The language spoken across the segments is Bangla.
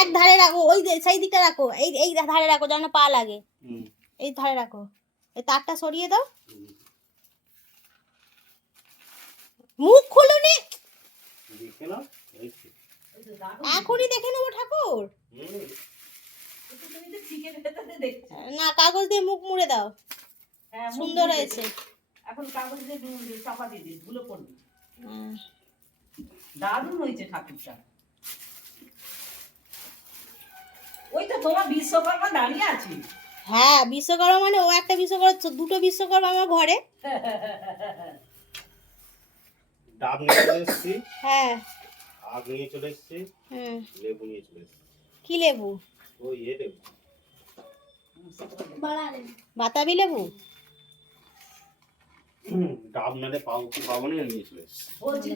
এক ধারে রাখো ওই সেই দিকটা রাখো এই এই ধারে রাখো যেন পা লাগে। এই ধারে রাখো। এই তারটা সরিয়ে দাও। মুখ খুলুনি। নাও এই এখনই দেখে নেব ঠাকুর। না কাগজ দিয়ে মুখ মুড়ে দাও। হ্যাঁ, সুন্দর হয়েছে। এখন কাগজ দিয়ে চাপা দিয়ে দিস পড়বি। হুম। দারুণ হয়েছে ঠাকুরটা। ওই তো তোমার বিশ্বকর্মা দাঁড়িয়ে আছে? হ্যাঁ বিশ্বকর্মা মানে ও একটা বিশ্বকর্মা দুটো বিশ্বকর্মা আমার ঘরে। ডাব নিয়ে চলে এসেছি। হ্যাঁ। আগ নিয়ে চলে এসেছি। হুম লেবু নিয়ে চলে এসেছি। কি লেবু? ওই এ লেবু। বাতাবি লেবু? ডাব নালে পাবো কি পাবো না নিয়ে চলে এসেছি। বলছি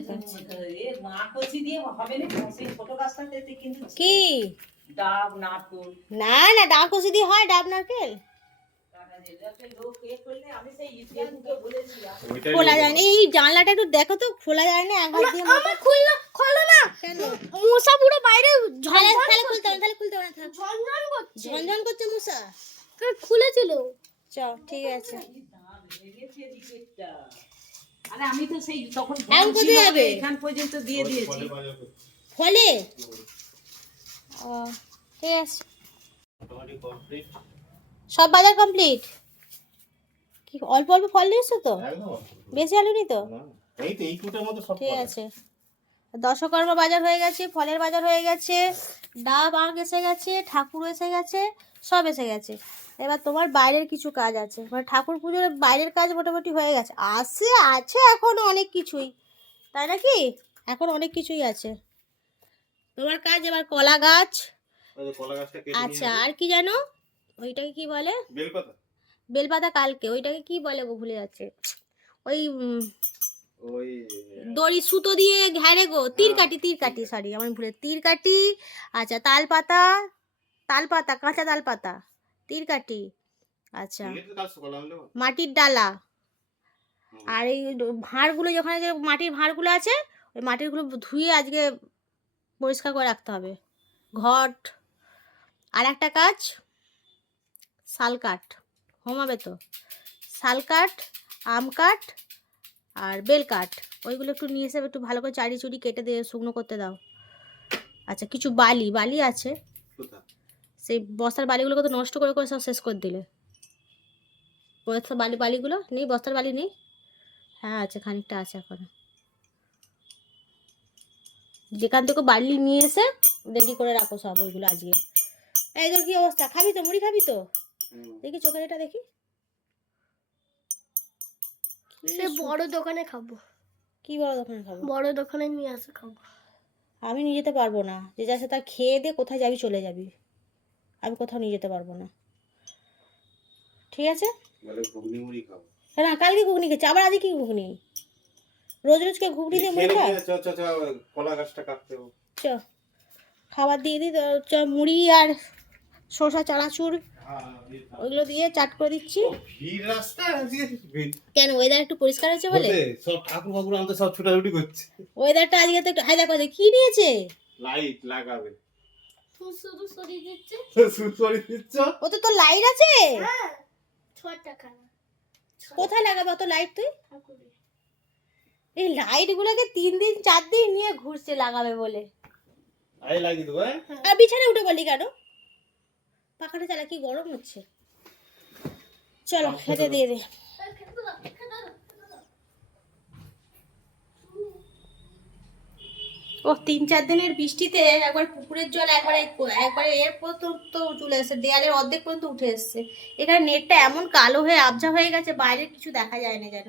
তো, এ মা কচি দিয়ে হবে না সেই ছোট গাছটাতে কিন্তু কি? ডাব নারকোল না না ডাব কষি দিয়ে হয় ডাব নারকেল? খোলা যায় না এই জানলাটা একটু দেখো তো খোলা যায় না এক হাত দিয়ে খুললো খোলো না। কেন? মশা পুরো বাইরে তাহলে তাহলে খুলতে হবে তাহলে খুলতে হবে না ঝনঝন করছে। ঝনঝন করছে মশা তো খুলেছিল? চ ঠিক আছে। দাঁত লেগেছে এদিকেরটা। আরে আমি তো সেই তখন এখন কোথায় যাবে? এখান পর্যন্ত দিয়ে দিয়েছি। ফলের বাজার করছি। ফলে? ও ঠিক আছে। সব বাজার কমপ্লিট কি অল্প অল্প ফল নিয়েছো তো? বেশি আলু নি তো ঠিক আছে। দশকর্ম বাজার হয়ে গেছে ফলের বাজার হয়ে গেছে ডাব আঁক এসে গেছে ঠাকুর এসে গেছে সব এসে গেছে। এবার তোমার বাইরের কিছু কাজ আছে। মানে ঠাকুর পুজোর বাইরের কাজ মোটামুটি হয়ে গেছে। আছে আছে এখনও অনেক কিছুই। তাই নাকি? এখন অনেক কিছুই আছে। তোমার কাজ এবার কলা গাছ। আচ্ছা আর কি জানো? ওইটাকে কি বলে? বেলপাতা। বেলপাতা কালকে ওইটাকে কি বলে গো ভুলে যাচ্ছে। ওই ওই দড়ি সুতো দিয়ে ঘেরে গো তীর কাটি তীর কাটি সরি আমার ভুলে তীর কাটি আচ্ছা তাল পাতা তাল পাতা কাঁচা তাল পাতা তীর কাটি আচ্ছা। মাটির ডালা। আর এই ভাঁড়গুলো যেখানে যে মাটির ভাঁড়গুলো আছে ওই মাটিরগুলো ধুয়ে আজকে পরিষ্কার করে রাখতে হবে। ঘট আর একটা কাজ শাল কাঠ হোমাবে তো। শাল কাঠ আম কাঠ আর বেল কাঠ ওইগুলো একটু নিয়ে এসে একটু ভালো করে চারি চুরি কেটে দিয়ে শুকনো করতে দাও। আচ্ছা কিছু বালি বালি আছে। সেই বস্তার বালিগুলোকে তো নষ্ট করে করে সব শেষ করে দিলে। বস্তার বালি বালিগুলো? নেই বস্তার বালি নেই? হ্যাঁ আছে খানিকটা আছে এখন। যেখান থেকে বালি নিয়ে এসে রেডি করে রাখো সব ওইগুলো আজকে? এই তোর কি অবস্থা? খাবি তো? মুড়ি খাবি তো? দেখি চোখের এটা দেখি। সে বড় দোকানে খাব। কি বড় দোকানে খাব? বড় দোকানে নিয়ে আসে খাব। আমি নিয়ে যেতে পারব না। যে যাচ্ছে তা খেয়ে দিয়ে কোথায় যাবি চলে যাবি। আমি কোথাও নিয়ে যেতে পারব না। ঠিক আছে? বলে ঘুগনি মুড়ি খাব। না কালকে ঘুগনি খেয়েছি। আবার আজকে কি ঘুগনি? রোজ রোজ কে ঘুগনি দিয়ে মুড়ি খায় চ চ চ কলা গাছটা কাটতে হবে। চ খাবার দিয়ে দিই তো চ মুড়ি আর শসা চানাচুর ওইগুলো দিয়ে চাট করে দিচ্ছি। ভিড় রাস্তা আজকে ভিড়। কেন ওয়েদার একটু পরিষ্কার হয়েছে বলে? সব ঠাকুর ফাকুর আনতে সব ছোটাছুটি করছে। ওয়েদারটা আজকে তো একটু হাই দেখো কি নিয়েছে? লাইট লাগাবে। ও তো তোর লাইট আছে? হ্যাঁ কোথায় লাগাবে অত লাইট তুই? ঠাকুরে। এই লাইট গুলোকে তিন দিন চার দিন নিয়ে ঘুরছে লাগাবে বলে। আই লাগিয়ে দেবো হ্যাঁ? আর বিছানায় উঠে বললি কেন? পাখাটা চালা কি গরম হচ্ছে। চলো খেতে দিয়ে দে। ও তিন চার দিনের বৃষ্টিতে একবার পুকুরের জল একবার একবার এর পর্যন্ত চলে এসেছে দেয়ালের অর্ধেক পর্যন্ত উঠে এসছে। এখানে নেটটা এমন কালো হয়ে আবজা হয়ে গেছে বাইরে কিছু দেখা যায় না যেন।